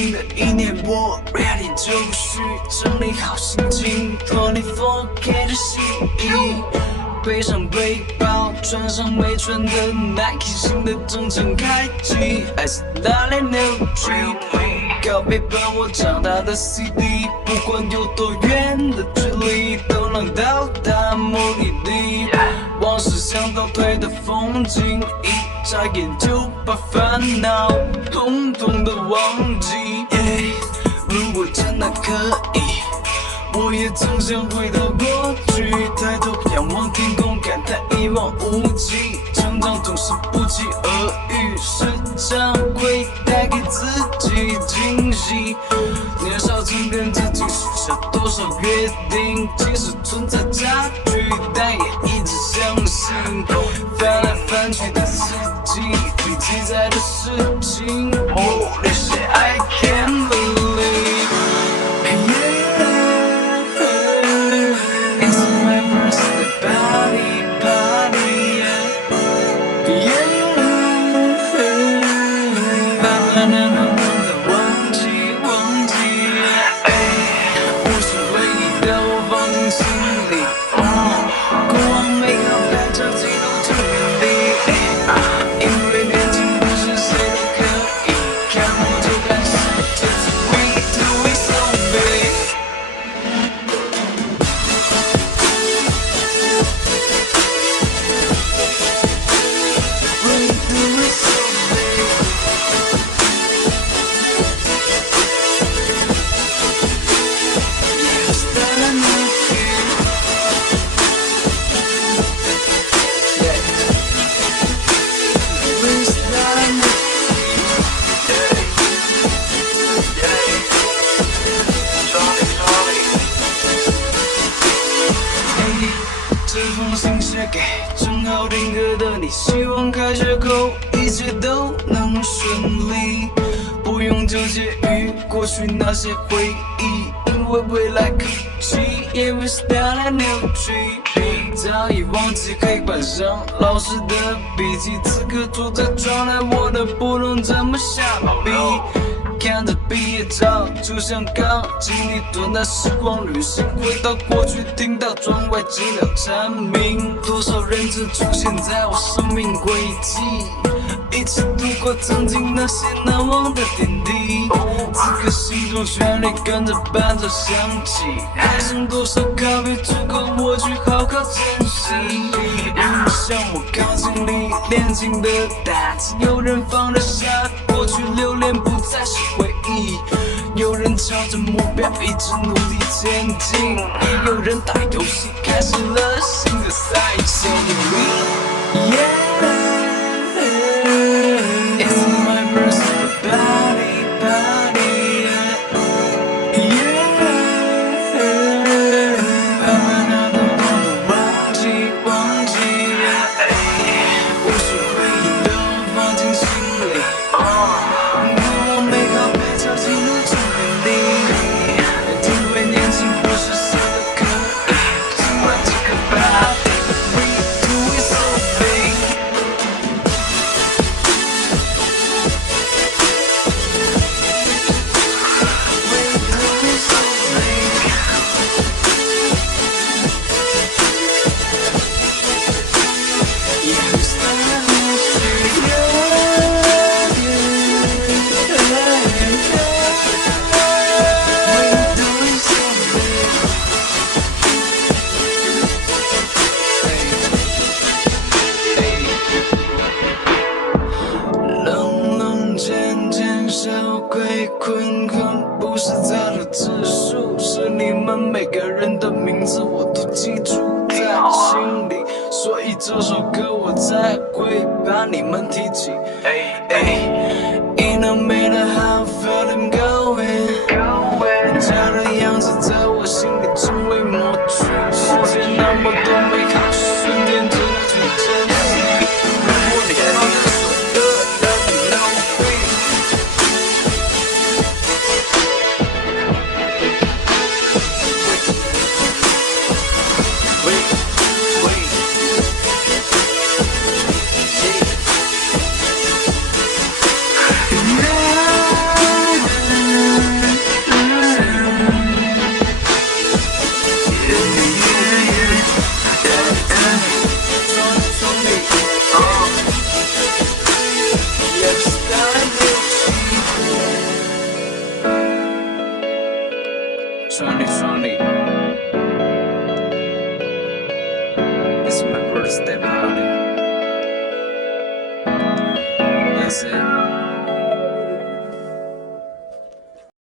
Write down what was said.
新的一年，我 ready 就绪，整理好心情 ，24K 的洗衣，背上背包，穿上没穿的 Nike， 新的征程开启，爱是哪里扭曲？告别吧，我长大的 CD， 不管有多远的距离，都能到达目的地。往事像倒退的风景，一眨眼就把烦恼统统的忘记。如果真的可以，我也曾想回到过去，抬头仰望天空，感叹一望无际。成长总是不期而遇，时常会带给自己惊喜。年少曾跟自己许下多少约定，即使存在差距，但也一直相信。翻来翻去的四季，最记载的事情，我那些 I can't believe。It's my birthday party, party, yeah. 慢慢的忘记，无所谓的我放进心里。过往美好拍照记录成原地，因为年轻不是谁都可以，看我就看世界，We do it so big。这封信写给正好听歌的你，希望开学后一切都能顺利，不用纠结于过去那些回忆，因为未来可期，也被时代来扭曲。早已忘记黑板上老师的笔记，此刻坐在窗台，我的不能这么下笔。看着毕业照，就像刚经历短暂时光旅行，回到过去，听到窗外知了蝉鸣。多少人曾出现在我生命轨迹，一起度过曾经那些难忘的点滴。此刻心中旋律跟着伴奏响起，还剩多少咖啡足够我去好好珍惜。有人向我靠近你年轻的胆子，有人放得下过去留恋不再是回忆，有人朝着目标一直努力前进，也有人打游戏开始了新的赛季。It's my birthday party, party, yeah. 慢慢的忘记，无所谓的放进心里。过往美好拍照记录成原地，因为年轻不是谁都可以，尽管这个 party，we do it so big。小鬼困困，不是在的指数，是你们每个人的名字我都记住在心里，所以这首歌我才会把你们提起。In the middle how felt I'm going， 家的样子在我心里成为默剧，世界那么多美好瞬间，值得去珍惜。如果你放这首歌，Let me know please。birthday party. That's it.